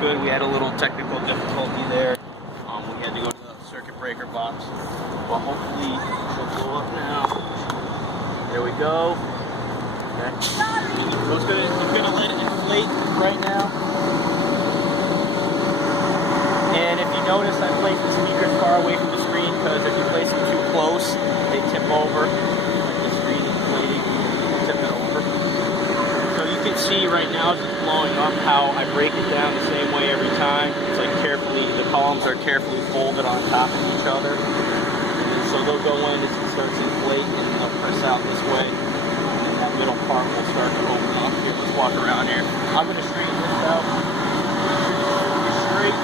good. We had a little technical difficulty there. We had to go to the circuit breaker box, but hopefully she'll go up now. There we go. Okay. So I'm gonna let it inflate right now. And if you notice, I placed the speakers far away from the screen because if you place them too close, they tip over. Like the screen is inflating, tip it over. So you can see right now as it's blowing up how I break it down the same way every time. It's like carefully, the columns are carefully folded on top of each other. And so they'll go in as it starts to inflate and they'll press out this way. And that middle part will start to open up. Here, let's walk around here. I'm going to straighten this out. Straight.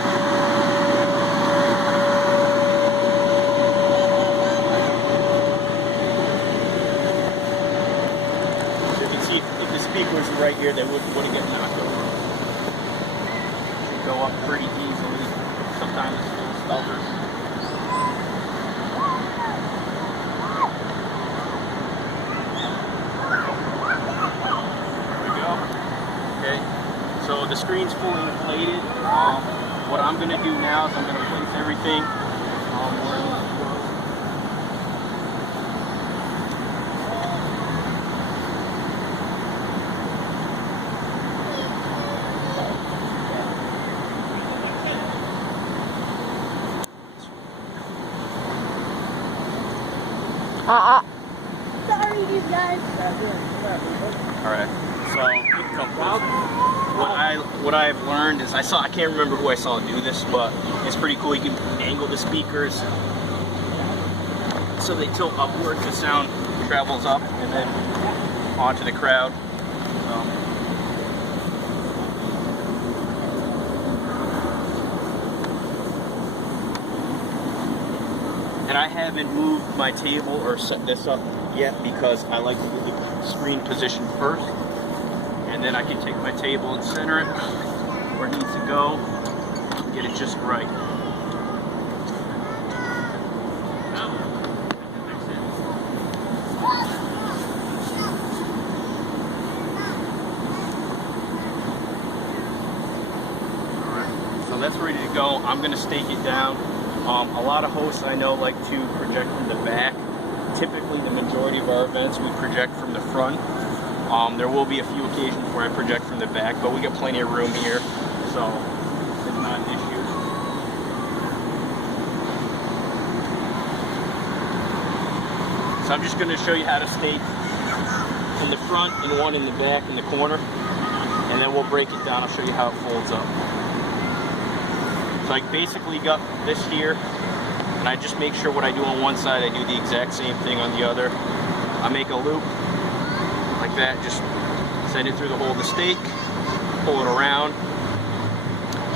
Speakers right here, they wouldn't get knocked over. Go up pretty easily. Sometimes it's little spelters. There we go. Okay, so the screen's fully inflated. What I'm going to do now is I'm going to place everything where sorry, you guys. Alright, so what I've learned is I can't remember who I saw do this, but it's pretty cool. You can angle the speakers so they tilt upward, the sound travels up and then onto the crowd. And I haven't moved my table or set this up yet because I like to get the screen positioned first. And then I can take my table and center it where it needs to go, get it just right. Alright, so that's ready to go. I'm going to stake it down. A lot of hosts I know like to project from the back. Typically, the majority of our events we project from the front. There will be a few occasions where I project from the back, but we got plenty of room here, so it's not an issue. So I'm just going to show you how to stake in the front and one in the back in the corner, and then we'll break it down. I'll show you how it folds up. So I basically got this here, and I just make sure what I do on one side, I do the exact same thing on the other. I make a loop like that, just send it through the hole of the stake, pull it around,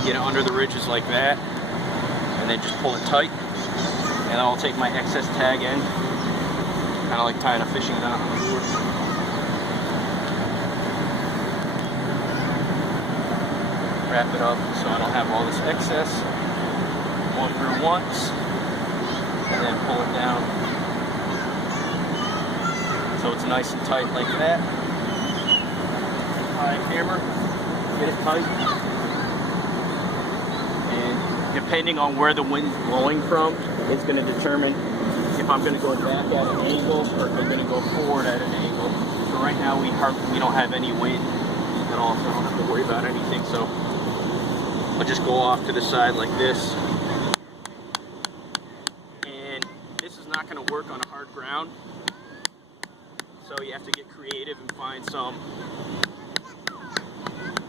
get it under the ridges like that, and then just pull it tight. And then I'll take my excess tag end, kind of like tying a fishing knot on the lure. Wrap it up so I don't have all this excess. One through once, and then pull it down so it's nice and tight like that. High hammer, get it tight. And depending on where the wind's blowing from, it's going to determine if I'm going to go back at an angle or if I'm going to go forward at an angle. So right now we don't have any wind at all, so I don't have to worry about anything. So I'll just go off to the side like this. And this is not going to work on a hard ground. So you have to get creative and find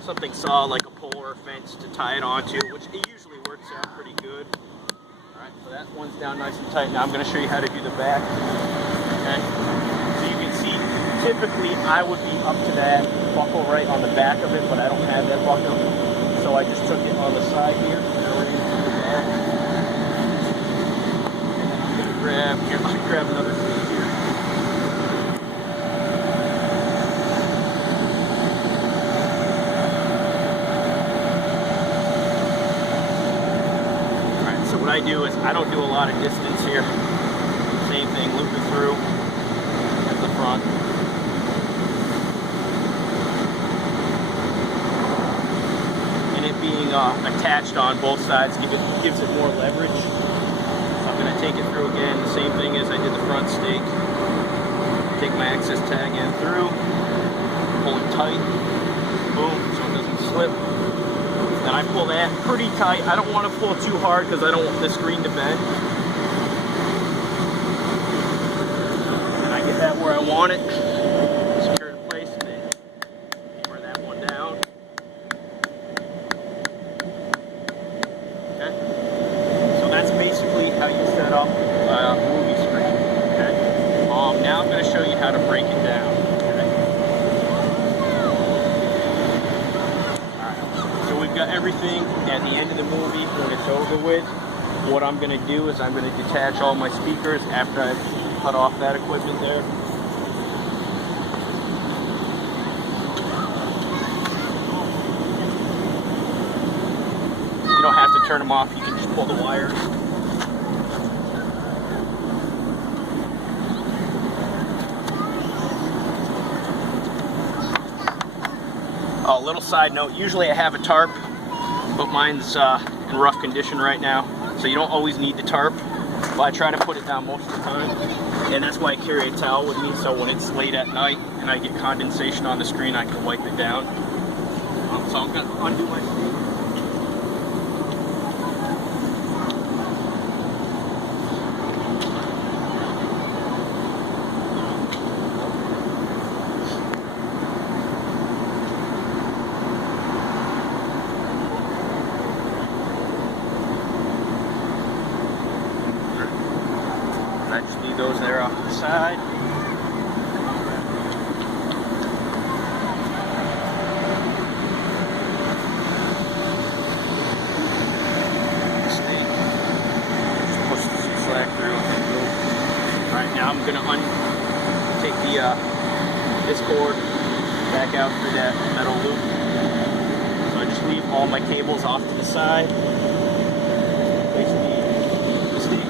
something solid like a pole or a fence to tie it onto, which it usually works out pretty good. Alright, so that one's down nice and tight. Now I'm going to show you how to do the back. Okay. So you can see, typically I would be up to that buckle right on the back of it, but I don't have that buckle. So I just took it on the side here, right into the back. I'm going to grab another piece here. Alright, so what I do is I don't do a lot of distance here. Same thing, loop it through at the front. Being attached on both sides, gives it more leverage. So I'm going to take it through again, the same thing as I did the front stake. Take my access tag in through, pull it tight, boom, so it doesn't slip. Then I pull that pretty tight. I don't want to pull too hard because I don't want the screen to bend. And I get that where I want it. Secure it in place and then hammer that one down. Okay. So that's basically how you set up a movie screen. Okay. Now I'm going to show you how to break it down. Got everything at the end of the movie when it's over with. What I'm going to do is I'm going to detach all my speakers after I've cut off that equipment there. You don't have to turn them off, you can just pull the wires. A little side note, usually I have a tarp, but mine's in rough condition right now, so you don't always need the tarp, but I try to put it down most of the time, and that's why I carry a towel with me, so when it's late at night and I get condensation on the screen, I can wipe it down. So I'm going to undo my stake. I just leave those there off to the side. Push some slack through. Alright, now I'm going to take this cord back out through that metal loop. So I just leave all my cables off to the side. Place the stake.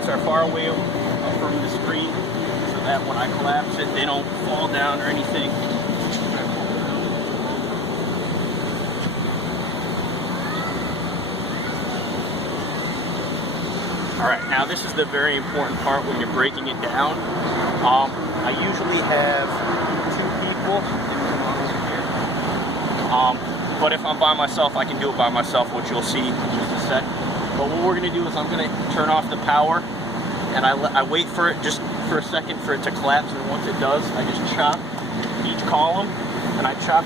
Are far away from the screen so that when I collapse it, they don't fall down or anything. Alright, now this is the very important part when you're breaking it down. I usually have 2 people, but if I'm by myself, I can do it by myself, which you'll see in just a sec. But what we're going to do is I'm going to turn off the power, and I wait for it just for a second for it to collapse, and once it does, I just chop each column, and I chop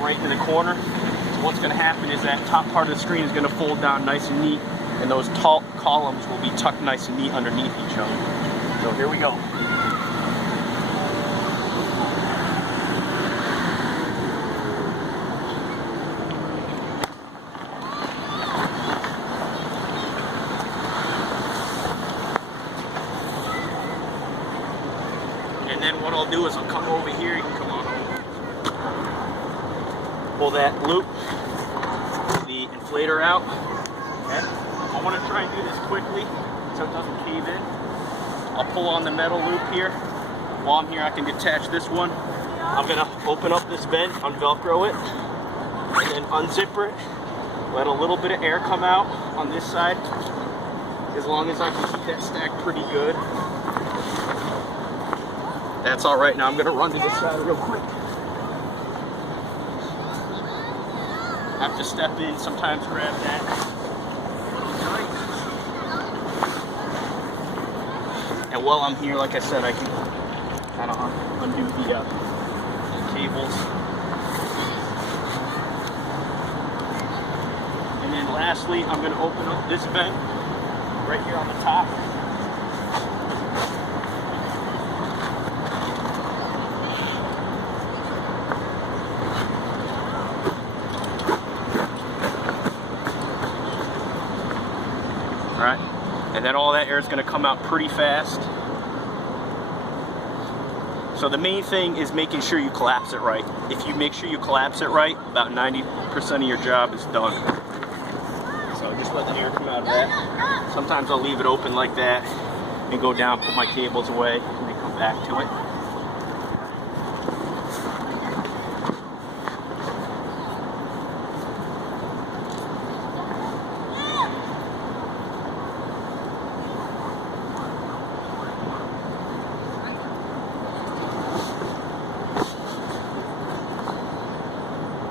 right in the corner. So what's going to happen is that top part of the screen is going to fold down nice and neat, and those tall columns will be tucked nice and neat underneath each other. So here we go. And then what I'll do is I'll come over here, you can come on over. Pull that loop, the inflator out. Okay. I want to try and do this quickly so it doesn't cave in. I'll pull on the metal loop here. While I'm here, I can detach this one. I'm going to open up this vent, unvelcro it, and then unzipper it. Let a little bit of air come out on this side, as long as I can keep that stacked pretty good. That's all right. Now I'm going to run to this side real quick. Have to step in, sometimes grab that. And while I'm here, like I said, I can kind of undo the cables. And then lastly, I'm going to open up this vent right here on the top. Alright, and then all that air is going to come out pretty fast. So the main thing is making sure you collapse it right. If you make sure you collapse it right, about 90% of your job is done. So just let the air come out. out of that. Sometimes I'll leave it open like that and go down, put my cables away, and then come back to it.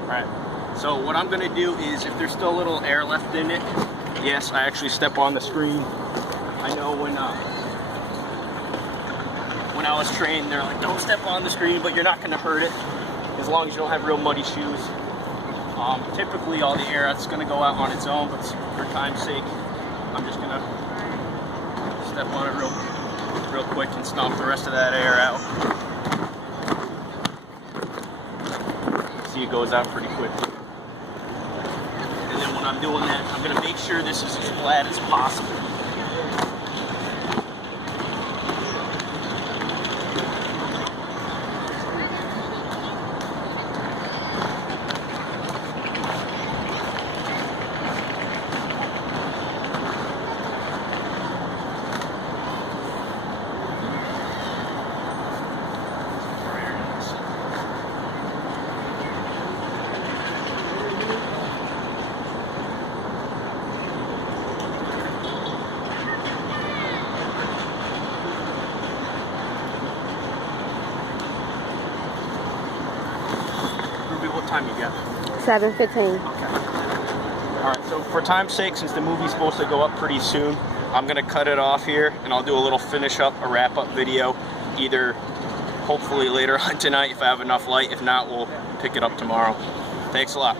Alright, so what I'm going to do is, if there's still a little air left in it, yes, I actually step on the screen. I know when I was trained, they're like, don't step on the screen, but you're not going to hurt it, as long as you don't have real muddy shoes. Typically all the air that's going to go out on its own, but for time's sake, I'm just going to step on it real quick and stomp the rest of that air out. See, it goes out pretty quickly. And then when I'm doing that, I'm going to make sure this is as flat as possible. What time you got? 7:15. Okay. Alright, so for time's sake, since the movie's supposed to go up pretty soon, I'm going to cut it off here, and I'll do a little finish up, a wrap up video, either hopefully later on tonight if I have enough light. If not, we'll pick it up tomorrow. Thanks a lot.